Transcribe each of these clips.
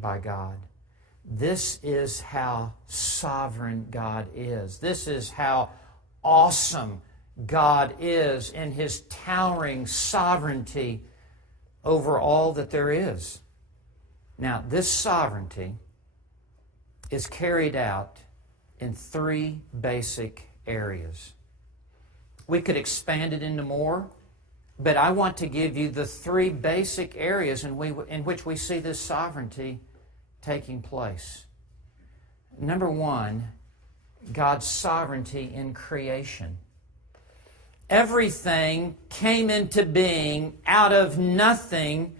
by God. This is how sovereign God is. This is how awesome God is in His towering sovereignty over all that there is. Now, this sovereignty is carried out in three basic areas. We could expand it into more, but I want to give you the three basic areas in which we see this sovereignty taking place. Number one, God's sovereignty in creation. Everything came into being out of nothing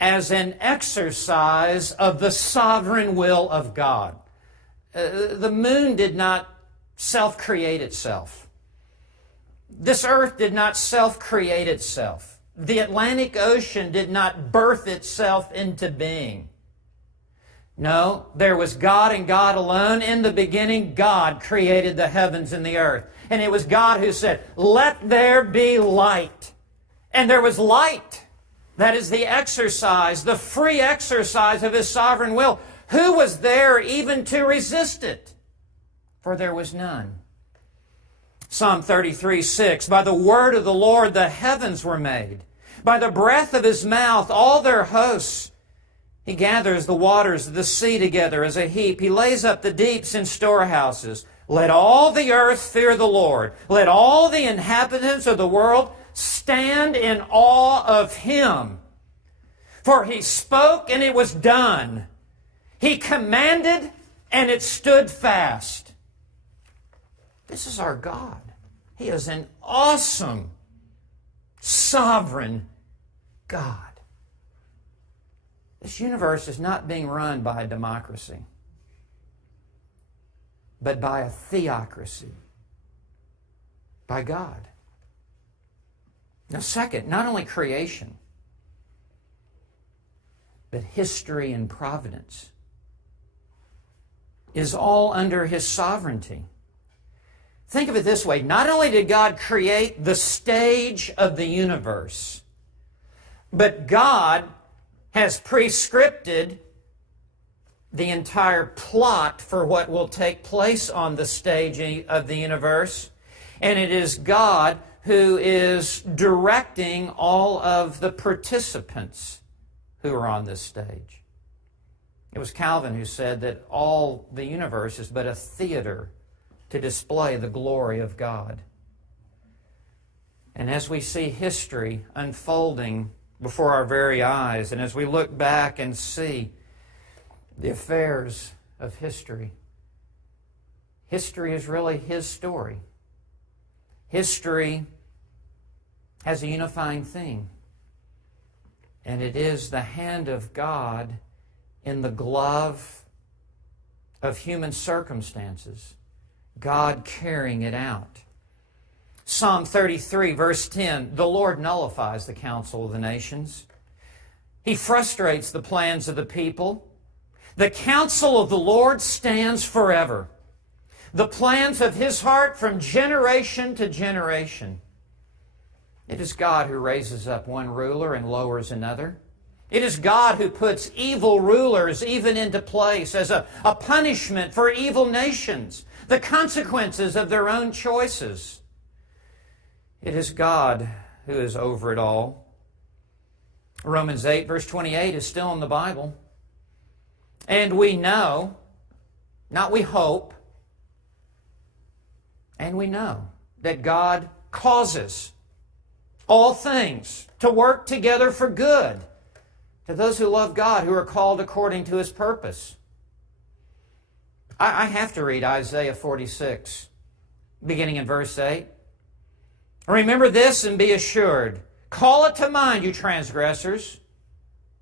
as an exercise of the sovereign will of God. The moon did not self-create itself. This earth did not self-create itself. The Atlantic Ocean did not birth itself into being. No, there was God and God alone. In the beginning, God created the heavens and the earth. And it was God who said, "Let there be light." And there was light. That is the exercise, the free exercise of His sovereign will. Who was there even to resist it? For there was none. Psalm 33:6, "By the word of the Lord the heavens were made. By the breath of His mouth all their hosts. He gathers the waters of the sea together as a heap. He lays up the deeps in storehouses. Let all the earth fear the Lord. Let all the inhabitants of the world stand in awe of Him. For He spoke and it was done. He commanded and it stood fast." This is our God. He is an awesome, sovereign God. This universe is not being run by a democracy, but by a theocracy, by God. Now, second, not only creation, but history and providence is all under His sovereignty. Think of it this way. Not only did God create the stage of the universe, but God has prescripted the entire plot for what will take place on the stage of the universe. And it is God who is directing all of the participants who are on this stage. It was Calvin who said that all the universe is but a theater to display the glory of God. And as we see history unfolding before our very eyes, and as we look back and see the affairs of history, history is really His story. History has a unifying theme, and it is the hand of God in the glove of human circumstances, God carrying it out. Psalm 33, verse 10, "The Lord nullifies the counsel of the nations. He frustrates the plans of the people. The counsel of the Lord stands forever, the plans of His heart from generation to generation." It is God who raises up one ruler and lowers another. It is God who puts evil rulers even into place as a punishment for evil nations, the consequences of their own choices. It is God who is over it all. Romans 8, verse 28 is still in the Bible. "And we know," not we hope, "and we know that God causes all things to work together for good to those who love God, who are called according to His purpose." I have to read Isaiah 46, beginning in verse 8. "Remember this and be assured. Call it to mind, you transgressors."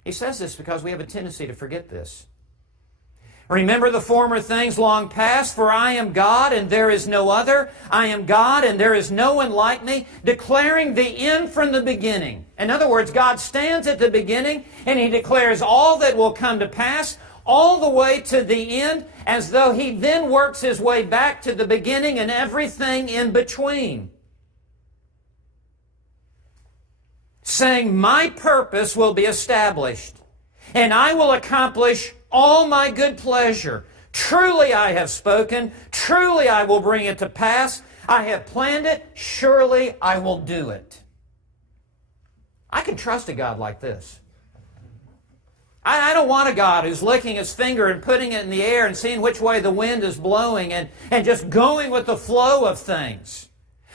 He says this because we have a tendency to forget this. "Remember the former things long past, for I am God and there is no other. I am God and there is no one like me, declaring the end from the beginning." In other words, God stands at the beginning and He declares all that will come to pass all the way to the end, as though He then works His way back to the beginning and everything in between, saying, "My purpose will be established, and I will accomplish all my good pleasure. Truly I have spoken. Truly I will bring it to pass. I have planned it. Surely I will do it. I can trust a God like this. I don't want a God who's licking his finger and putting it in the air and seeing which way the wind is blowing and just going with the flow of things.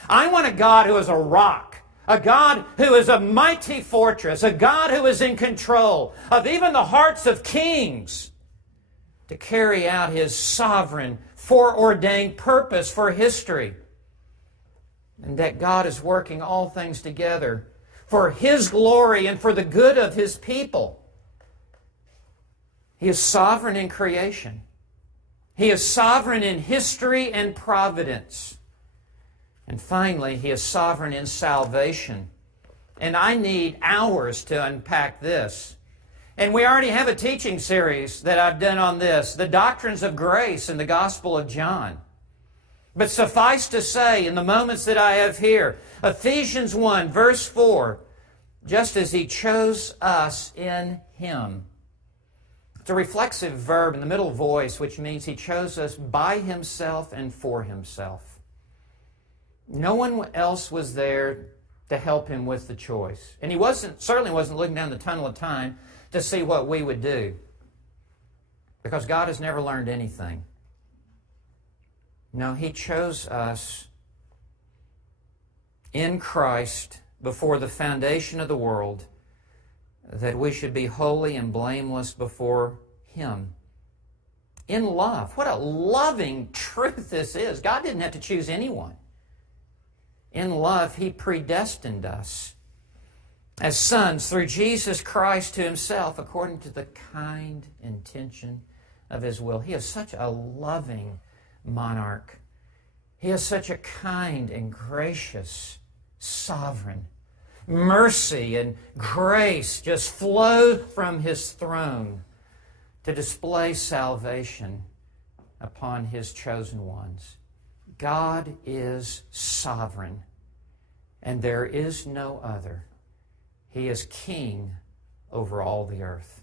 I want a God who is a rock, a God who is a mighty fortress, a God who is in control of even the hearts of kings to carry out his sovereign, foreordained purpose for history. And that God is working all things together for his glory and for the good of his people. He is sovereign in creation. He is sovereign in history and providence. And finally, he is sovereign in salvation. And I need hours to unpack this. And we already have a teaching series that I've done on this, the doctrines of grace in the Gospel of John. But suffice to say, in the moments that I have here, Ephesians 1, verse 4, just as he chose us in him. It's a reflexive verb in the middle voice, which means he chose us by himself and for himself. No one else was there to help him with the choice. And he certainly wasn't looking down the tunnel of time to see what we would do. Because God has never learned anything. No, he chose us in Christ before the foundation of the world, that we should be holy and blameless before him. In love. What a loving truth this is. God didn't have to choose anyone. In love, he predestined us as sons through Jesus Christ to himself according to the kind intention of his will. He is such a loving monarch. He is such a kind and gracious sovereign. Mercy and grace just flow from his throne to display salvation upon his chosen ones. God is sovereign, and there is no other. He is king over all the earth.